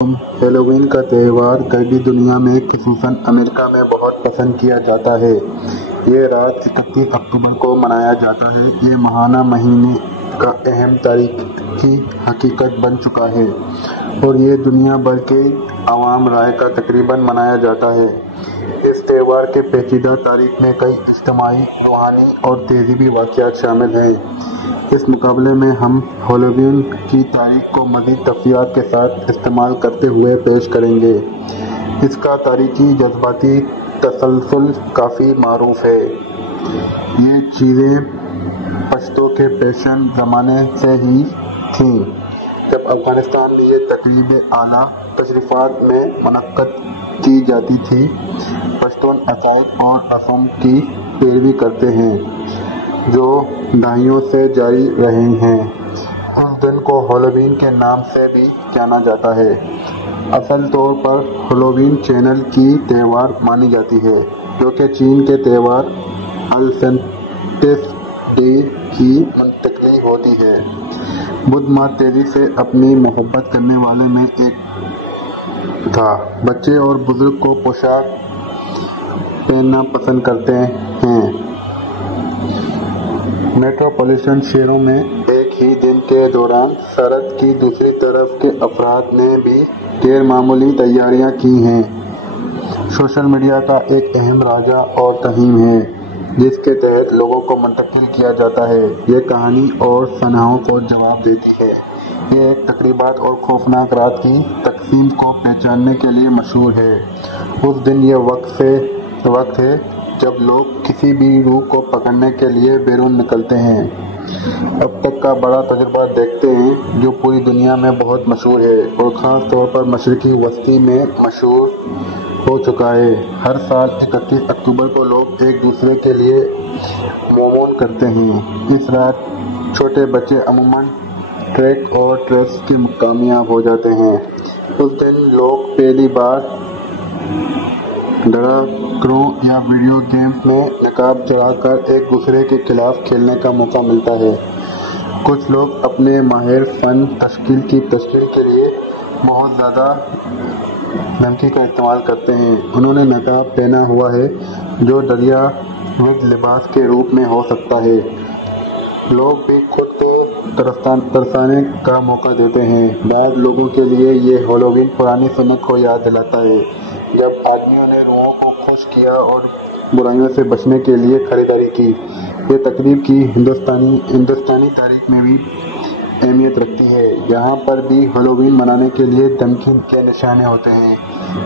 Halloween کا تہوار غربی دنیا میں خصوصاً امریکہ میں بہت پسند کیا جاتا ہے۔ یہ رات 31 اکتوبر کو منایا جاتا ہے۔ یہ ماہانہ مہینے کا اہم تاریخی حقیقت بن چکا ہے اور یہ دنیا بھر کے عوام رائے کا تقریباً منایا جاتا ہے۔ اس تہوار کے پیچیدہ تاریخ میں کئی اجتماعی، روحانی اور تہذیبی واقعات شامل ہیں۔ اس مقابلے میں ہم ہیلووین کی تاریخ کو مزید تفصیلات کے ساتھ استعمال کرتے ہوئے پیش کریں گے۔ اس کا تاریخی جذباتی تسلسل کافی معروف ہے۔ یہ چیزیں پشتو کے پیشین زمانے سے ہی تھیں، جب افغانستان میں یہ تقریبیں اعلیٰ تشریفات میں منعقد کی جاتی تھیں۔ پشتون عقائد اور رسوم کی پیروی کرتے ہیں جو دہائیوں سے جاری رہے ہیں۔ اس دن کو ہیلووین کے نام سے بھی جانا جاتا ہے۔ اصل طور پر ہیلووین چینل کی تہوار مانی جاتی ہے، جو کہ چین کے تہوار السنٹس ڈے کی منتقلی ہوتی ہے۔ بدھ مت تیزی سے اپنی محبت کرنے والے میں ایک تھا۔ بچے اور بزرگ کو پوشاک پہننا پسند کرتے ہیں۔ میٹروپولیٹن شہروں میں ایک ہی دن کے دوران سرحد کی دوسری طرف کے افراد نے بھی غیر معمولی تیاریاں کی ہیں۔ سوشل میڈیا کا ایک اہم راز اور تفہیم ہے، جس کے تحت لوگوں کو منتقل کیا جاتا ہے۔ یہ کہانی اور سانحوں کو جواب دیتی ہے۔ یہ ایک تقریبات اور خوفناک رات کی تقسیم کو پہچاننے کے لیے مشہور ہے۔ اس دن یہ وقت ہے جب لوگ کسی بھی روح کو پکڑنے کے لیے بیرون نکلتے ہیں۔ اب تک کا بڑا تجربہ دیکھتے ہیں، جو پوری دنیا میں بہت مشہور ہے اور خاص طور پر مشرقی وسطی میں مشہور ہو چکا ہے۔ ہر سال 31 اکتوبر کو لوگ ایک دوسرے کے لیے مومون کرتے ہیں۔ اس رات چھوٹے بچے عموماً ٹرک اور ٹریٹس کے کامیاب ہو جاتے ہیں۔ اس دن لوگ پہلی بار ڈراکروں یا ویڈیو گیمز میں نقاب چڑھا کر ایک دوسرے کے خلاف کھیلنے کا موقع ملتا ہے۔ کچھ لوگ اپنے ماہر فن کی تشکیل کے لیے بہت زیادہ نمکی کا استعمال کرتے ہیں۔ انہوں نے نقاب پہنا ہوا ہے، جو دریا وگ لباس کے روپ میں ہو سکتا ہے۔ لوگ بھی خود کو ترسانے کا موقع دیتے ہیں۔ بعض لوگوں کے لیے یہ ہیلووین پرانی سنت کو یاد دلاتا ہے، جب آدمیوں نے روحوں کو خوش کیا اور برائیوں سے بچنے کے لیے خریداری کی۔ یہ تقریب کی ہندوستانی تاریخ میں بھی اہمیت رکھتی ہے۔ یہاں پر بھی ہیلووین منانے کے لیے دھمکی کے نشانے ہوتے ہیں۔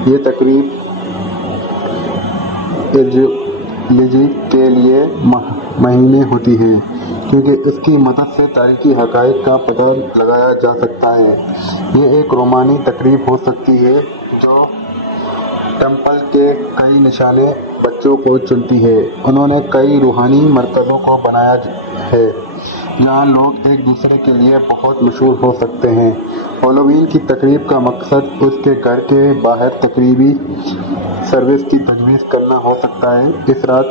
یہ تقریب ایرجیولوجی کے لیے معنی ہوتی ہے، کیونکہ اس کی مدد سے تاریخی حقائق کا پتہ لگایا جا سکتا ہے۔ یہ ایک روحانی تقریب ہو سکتی ہے جو ٹیمپل کے کئی نشانے بچوں کو چنتی ہے۔ انہوں نے کئی روحانی مرکزوں کو بنایا ہے، جہاں لوگ ایک دوسرے کے لیے بہت مشہور ہو سکتے ہیں۔ ہیلووین کی تقریب کا مقصد اس کے گھر کے باہر تقریبی سروس کی تجویز کرنا ہو سکتا ہے۔ اس رات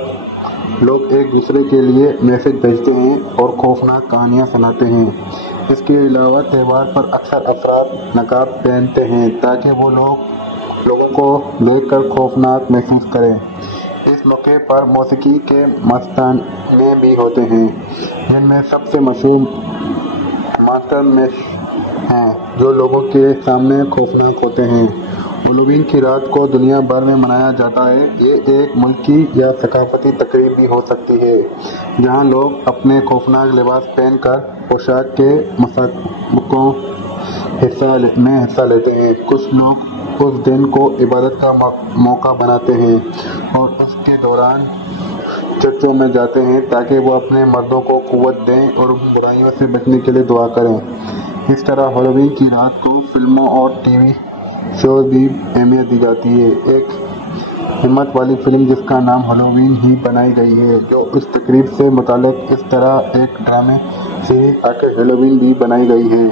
لوگ ایک دوسرے کے لیے میسج بھیجتے ہیں اور خوفناک کہانیاں سناتے ہیں۔ اس کے علاوہ تہوار پر اکثر افراد نقاب پہنتے ہیں تاکہ وہ لوگوں کو دیکھ کر خوفناک محسوس کریں۔ اس موقع پر موسیقی کے مستانے بھی ہوتے ہیں، جن میں سب سے مشہور مانسٹر میش ہیں، جو لوگوں کے سامنے خوفناک ہوتے ہیں۔ ہیلووین کی رات کو دنیا بھر میں منایا جاتا ہے۔ یہ ایک ملکی یا ثقافتی تقریب بھی ہو سکتی ہے، جہاں لوگ اپنے خوفناک لباس پہن کر پوشاک کے مسابقوں میں حصہ لیتے ہیں۔ کچھ لوگ اس دن کو عبادت کا موقع بناتے ہیں اور اس کے دوران چرچوں میں جاتے ہیں تاکہ وہ اپنے مردوں کو قوت دیں اور برائیوں سے بچنے کے لیے دعا کریں۔ اس طرح ہیلووین کی رات کو فلموں اور ٹی وی شوز بھی اہمیت دی جاتی ہے۔ ایک ہمت والی فلم جس کا نام ہیلووین ہی بنائی گئی ہے، جو اس تقریب سے متعلق اس طرح ایک ڈرامے سیریز آخر ہیلووین بھی بنائی گئی ہے،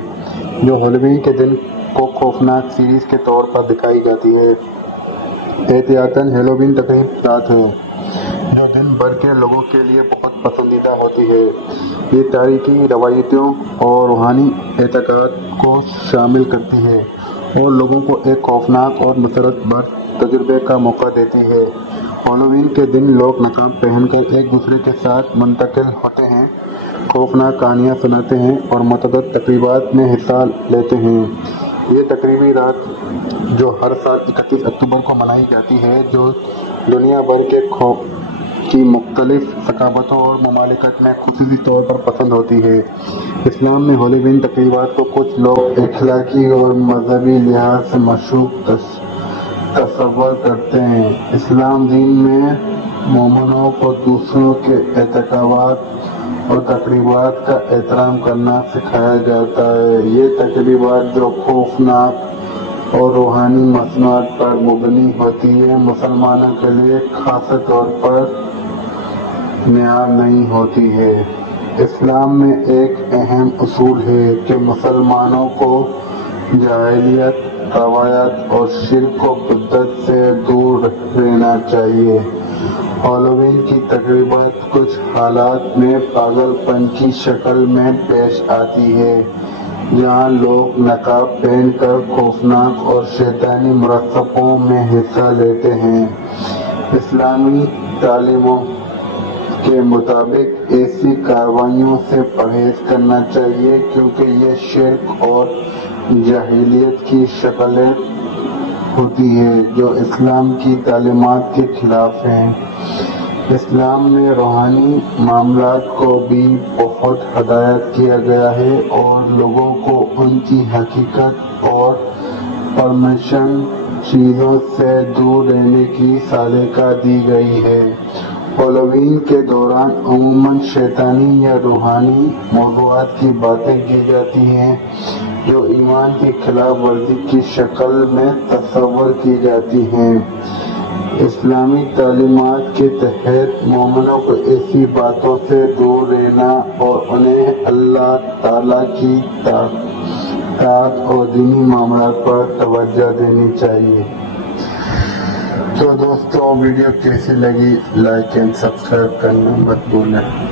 جو ہیلووین کے دن کو خوفناک سیریز کے طور پر دکھائی جاتی ہے۔ احتیاطاً ہیلووین تقریب رات ہے، جو دن بھر کے لوگوں کے لیے بہت پسندیدہ ہوتی ہے۔ یہ تاریخی روایتوں اور روحانی اعتقاد کو شامل کرتی ہے اور لوگوں کو ایک خوفناک اور مسرت بھر تجربے کا موقع دیتی ہے۔ ہالووین کے دن لوگ نقاب پہن کر ایک دوسرے کے ساتھ منتقل ہوتے ہیں، خوفناک کہانیاں سناتے ہیں اور متعدد تقریبات میں حصہ لیتے ہیں۔ یہ تقریبی رات جو ہر سال 31 اکتوبر کو منائی جاتی ہے، جو دنیا بھر کی مختلف ثقافتوں اور ممالکت میں خصوصی طور پر پسند ہوتی ہے۔ اسلام میں ہالووین تقریبات کو کچھ لوگ اخلاقی اور مذہبی لحاظ سے مشکوک تصور کرتے ہیں۔ اسلام دین میں مومنوں کو دوسروں کے اعتقادات اور تقریبات کا احترام کرنا سکھایا جاتا ہے۔ یہ تقریبات جو خوفناک اور روحانی مصنوعات پر مبنی ہوتی ہیں، مسلمانوں کے لیے خاص طور پر معیار نہیں ہوتی ہے۔ اسلام میں ایک اہم اصول ہے کہ مسلمانوں کو جاہلیت، روایات اور شرک و بدعت سے دور رہنا چاہیے۔ ہالووین کی تقریبات کچھ حالات میں پاگل پن کی شکل میں پیش آتی ہے، جہاں لوگ نقاب پہن کر خوفناک اور شیطانی مراسموں میں حصہ لیتے ہیں۔ اسلامی تعلیموں کے مطابق ایسی کارروائیوں سے پرہیز کرنا چاہیے کیونکہ یہ شرک اور جاہلیت کی شکلیں ہوتی ہے جو اسلام کی تعلیمات کے خلاف ہیں۔ اسلام میں روحانی معاملات کو بھی بہت ہدایت کیا گیا ہے اور لوگوں کو ان کی حقیقت اور پرمشن چیزوں سے دور رہنے کی سلیقہ دی گئی ہے۔ ہالووین کے دوران عموماً شیطانی یا روحانی موضوعات کی باتیں کی جاتی ہیں جو ایمان کی خلاف ورزی کی شکل میں تصور کی جاتی ہیں۔ اسلامی تعلیمات کے تحت مومنوں کو ایسی باتوں سے دور رہنا اور انہیں اللہ تعالیٰ کی اطاعت اور دینی معاملات پر توجہ دینی چاہیے۔ تو دوستوں، ویڈیو کیسی لگی؟ لائک اینڈ سبسکرائب کرنا مت بھولیں۔